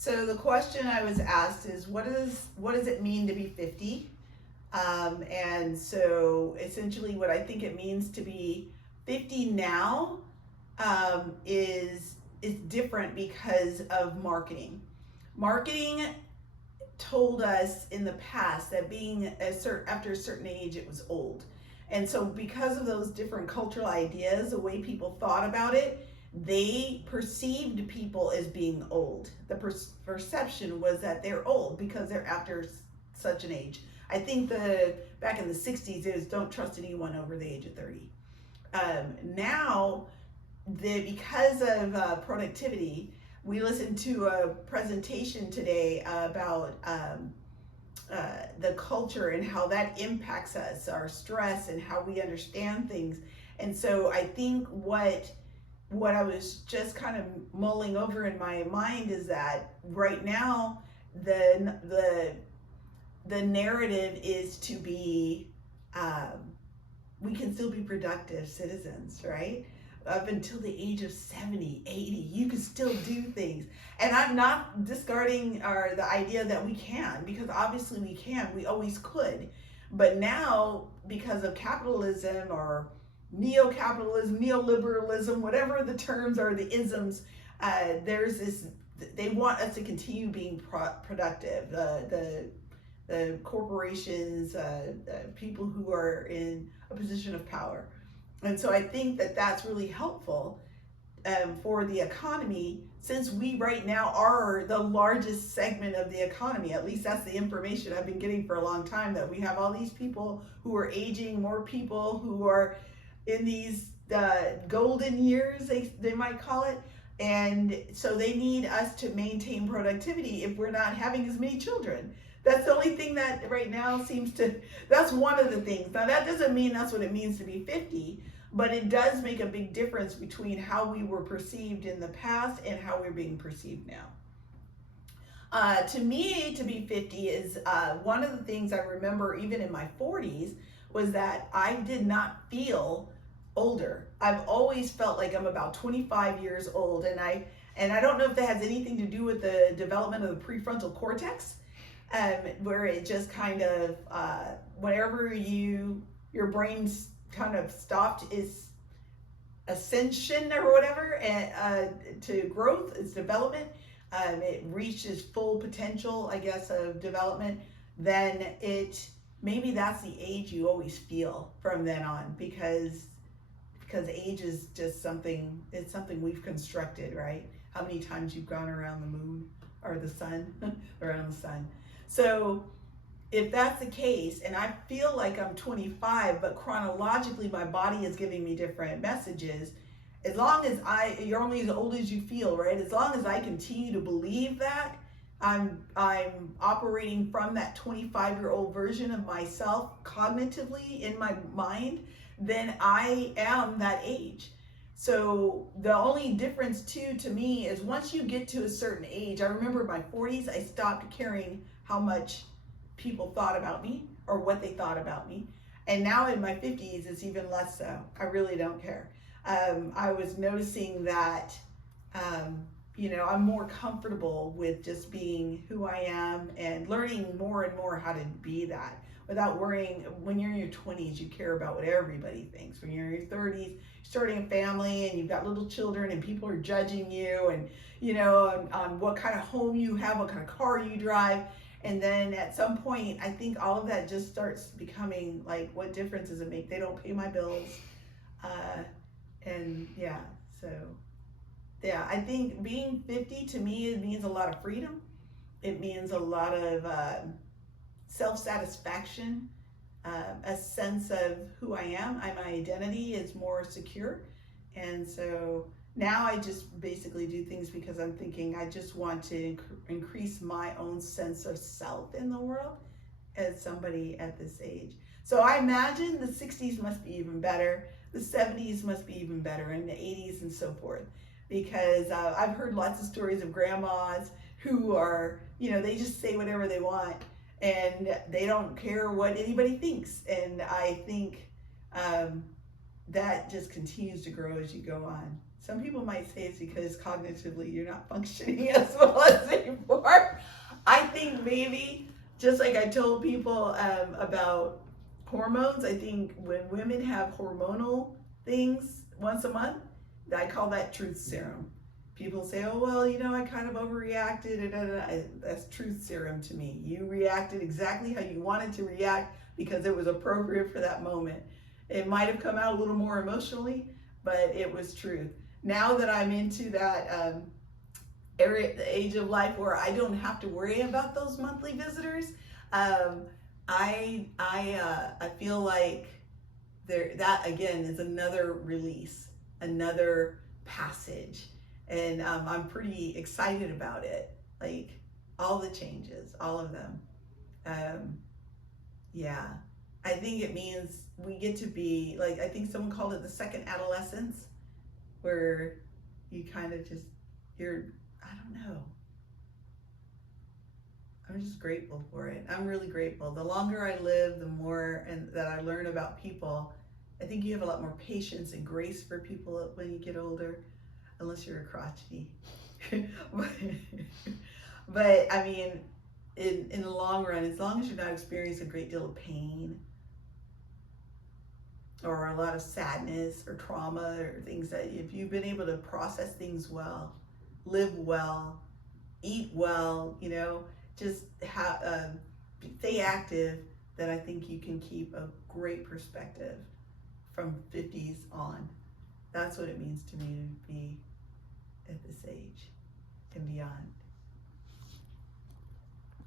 So the question I was asked is, what does it mean to be 50? And so essentially, what I think it means to be 50 now is different because of marketing. Marketing told us in the past that being after a certain age it was old, and so because of those different cultural ideas, the way people thought about it, they perceived people as being old. The perception was that they're old because they're after such an age. I think the back in the 60s is don't trust anyone over the age of 30. Now, because of productivity, we listened to a presentation today about the culture and how that impacts us, our stress, and how we understand things. And so I think what I was just kind of mulling over in my mind is that right now the narrative is to be we can still be productive citizens, right? Up until the age of 70, 80, you can still do things. And I'm not discarding the idea that we can, because obviously we can, we always could. But now, because of capitalism or neo-capitalism, neoliberalism, whatever the terms are, the isms, there's this, they want us to continue being productive. The corporations, people who are in a position of power. And so I think that that's really helpful for the economy, since we right now are the largest segment of the economy. At least that's the information I've been getting for a long time, that we have all these people who are aging, more people who are in these golden years, they might call it. And so they need us to maintain productivity if we're not having as many children. That's the only thing that right now seems to, that's one of the things. Now that doesn't mean that's what it means to be 50, but it does make a big difference between how we were perceived in the past and how we're being perceived now. To me, to be 50 is one of the things I remember even in my 40s was that I did not feel older. I've always felt like I'm about 25 years old, and I don't know if that has anything to do with the development of the prefrontal cortex, where it just kind of whenever your brain's kind of stopped its ascension or whatever, to growth, its development, it reaches full potential, I guess, of development, then maybe that's the age you always feel from then on, because age is just something, it's something we've constructed, right? How many times you've gone around the moon or the sun, around the sun. So if that's the case, and I feel like I'm 25, but chronologically my body is giving me different messages, as long as you're only as old as you feel, right? As long as I continue to believe that, I'm operating from that 25-year-old version of myself cognitively in my mind, then I am that age. So the only difference too to me is once you get to a certain age, I remember in my 40s, I stopped caring how much people thought about me or what they thought about me. And now in my 50s, it's even less so. I really don't care. I was noticing that, I'm more comfortable with just being who I am and learning more and more how to be that without worrying. When you're in your 20s, you care about what everybody thinks. When you're in your 30s, you're starting a family and you've got little children and people are judging you and, on what kind of home you have, what kind of car you drive. And then at some point, I think all of that just starts becoming like, what difference does it make? They don't pay my bills. I think being 50 to me, it means a lot of freedom. It means a lot of self-satisfaction, a sense of who I am. My identity is more secure. And so now I just basically do things because I'm thinking I just want to increase my own sense of self in the world as somebody at this age. So I imagine the 60s must be even better. The 70s must be even better, and the 80s and so forth. Because I've heard lots of stories of grandmas who are, they just say whatever they want and they don't care what anybody thinks. And I think that just continues to grow as you go on. Some people might say it's because cognitively you're not functioning as well as before. I think maybe, just like I told people about hormones, I think when women have hormonal things once a month, I call that truth serum. People say, oh, well, I kind of overreacted. That's truth serum to me. You reacted exactly how you wanted to react because it was appropriate for that moment. It might have come out a little more emotionally, but it was truth. Now that I'm into that area, the age of life where I don't have to worry about those monthly visitors, um, I feel like that again is another release, another passage, and I'm pretty excited about it. Like all the changes, all of them. Um, yeah, I think it means we get to be like, I think someone called it the second adolescence, where you kind of just, you're, I don't know. I'm just grateful for it. I'm really grateful. The longer I live, the more and that I learn about people. I think you have a lot more patience and grace for people when you get older, unless you're a crotchety. but I mean, in the long run, as long as you're not experiencing a great deal of pain or a lot of sadness or trauma or things, that if you've been able to process things well, live well, eat well, just stay active, then I think you can keep a great perspective from 50s on. That's what it means to me to be at this age and beyond.